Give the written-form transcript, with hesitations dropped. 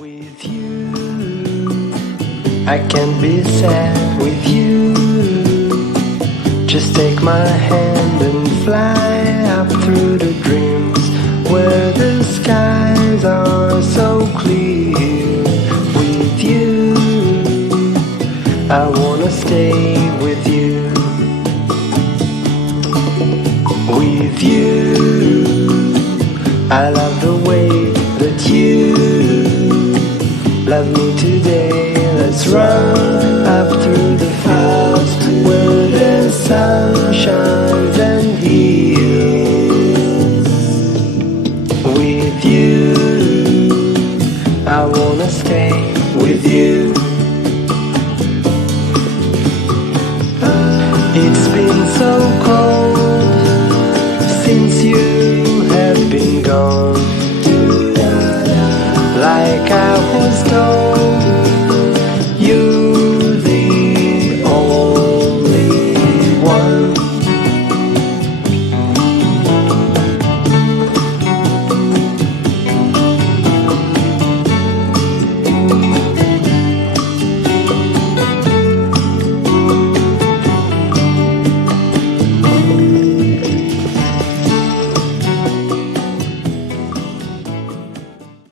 With you, I can't be sad with you. Just take my hand and fly up through the dreams where the skies are so clear. With you, I wanna stay with you. With you, I love the way that you love me today. Let's run up through the fields where the sun shines and heals. With you, I wanna stay with you. It's been so cold since you have been gone. Like I was told,